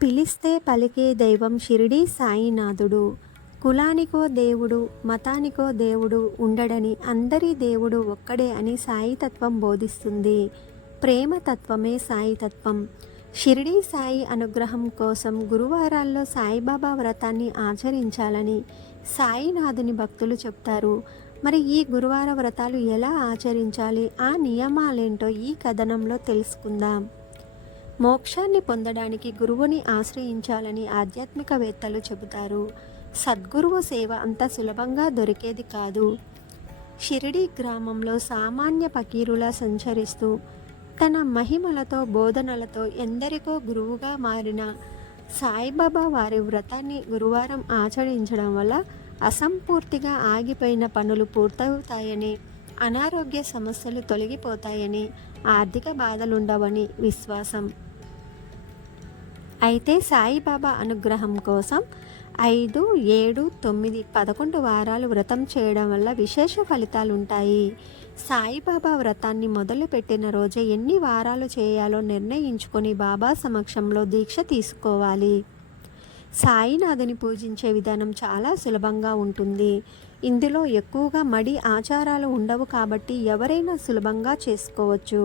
పిలిస్తే పలికే దైవం షిరిడీ సాయినాథుడు. కులానికో దేవుడు, మతానికో దేవుడు ఉండడని, అందరి దేవుడు ఒక్కడే అని సాయితత్వం బోధిస్తుంది. ప్రేమతత్వమే సాయితత్వం. షిరిడీ సాయి అనుగ్రహం కోసం గురువారాల్లో సాయిబాబా వ్రతాన్ని ఆచరించాలని సాయినాథుని భక్తులు చెప్తారు. మరి ఈ గురువార వ్రతాలు ఎలా ఆచరించాలి, ఆ నియమాలేంటో ఈ కథనంలో తెలుసుకుందాం. మోక్షాన్ని పొందడానికి గురువుని ఆశ్రయించాలని ఆధ్యాత్మికవేత్తలు చెబుతారు. సద్గురువు సేవ అంత సులభంగా దొరికేది కాదు. షిరిడీ గ్రామంలో సామాన్య ఫకీరులా సంచరిస్తూ తన మహిమలతో బోధనలతో ఎందరికో గురువుగా మారిన సాయిబాబా వారి వ్రతాన్ని గురువారం ఆచరించడం వల్ల అసంపూర్తిగా ఆగిపోయిన పనులు పూర్తవుతాయని, అనారోగ్య సమస్యలు తొలగిపోతాయని, ఆర్థిక బాధలుండవని విశ్వాసం. అయితే సాయిబాబా అనుగ్రహం కోసం 5, 7, 9, 11 వారాలు వ్రతం చేయడం వల్ల విశేష ఫలితాలుంటాయి. సాయిబాబా వ్రతాన్ని మొదలుపెట్టిన రోజే ఎన్ని వారాలు చేయాలో నిర్ణయించుకొని బాబా సమక్షంలో దీక్ష తీసుకోవాలి. సాయినాథుని పూజించే విధానం చాలా సులభంగా ఉంటుంది. ఇందులో ఎక్కువగా మడి ఆచారాలు ఉండవు కాబట్టి ఎవరైనా సులభంగా చేసుకోవచ్చు.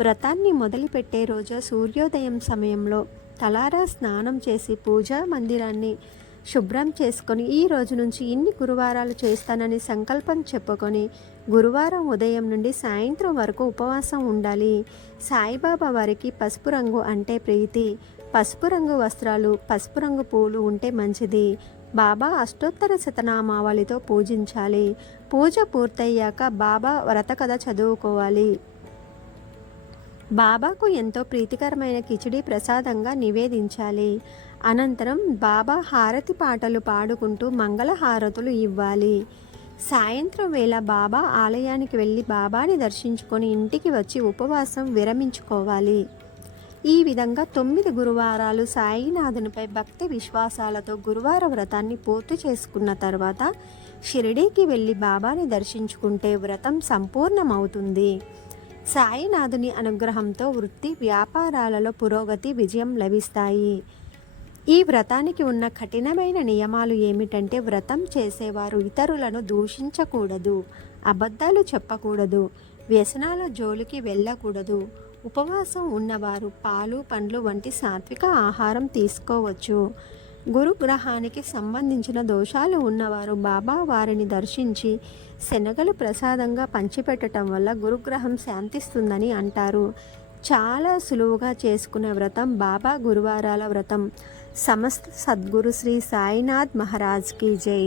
వ్రతాన్ని మొదలుపెట్టే రోజు సూర్యోదయం సమయంలో తలారా స్నానం చేసి పూజా మందిరాన్ని శుభ్రం చేసుకొని ఈ రోజు నుంచి ఇన్ని గురువారాలు చేస్తానని సంకల్పం చెప్పుకొని గురువారం ఉదయం నుండి సాయంత్రం వరకు ఉపవాసం ఉండాలి. సాయిబాబా వారికి పసుపు రంగు అంటే ప్రీతి. పసుపు రంగు వస్త్రాలు, పసుపు రంగు పూలు ఉంటే మంచిది. బాబా అష్టోత్తర శతనామావళితో పూజించాలి. పూజ పూర్తయ్యాక బాబా వ్రతకథ చదువుకోవాలి. బాబాకు ఎంతో ప్రీతికరమైన కిచిడి ప్రసాదంగా నివేదించాలి. అనంతరం బాబా హారతి పాటలు పాడుకుంటూ మంగళహారతులు ఇవ్వాలి. సాయంత్రం వేళ బాబా ఆలయానికి వెళ్ళి బాబాని దర్శించుకొని ఇంటికి వచ్చి ఉపవాసం విరమించుకోవాలి. ఈ విధంగా 9 గురువారాలు సాయినాథునిపై భక్తి విశ్వాసాలతో గురువార వ్రతాన్ని పూర్తి చేసుకున్న తర్వాత షిరిడీకి వెళ్ళి బాబాని దర్శించుకుంటే వ్రతం సంపూర్ణమవుతుంది. సాయినాథుని అనుగ్రహంతో వృత్తి వ్యాపారాలలో పురోగతి, విజయం లభిస్తాయి. ఈ వ్రతానికి ఉన్న కఠినమైన నియమాలు ఏమిటంటే వ్రతం చేసేవారు ఇతరులను దూషించకూడదు, అబద్ధాలు చెప్పకూడదు, వ్యసనాల జోలికి వెళ్ళకూడదు. ఉపవాసం ఉన్నవారు పాలు, పండ్లు వంటి సాత్విక ఆహారం తీసుకోవచ్చు. గురుగ్రహానికి సంబంధించిన దోషాలు ఉన్నవారు బాబా వారిని దర్శించి శనగలు ప్రసాదంగా పంచిపెట్టడం వల్ల గురుగ్రహం శాంతిస్తుందని అంటారు. చాలా సులువుగా చేసుకునే వ్రతం బాబా గురువారాల వ్రతం. సమస్త సద్గురు శ్రీ సాయినాథ్ మహారాజ్ కీ జై.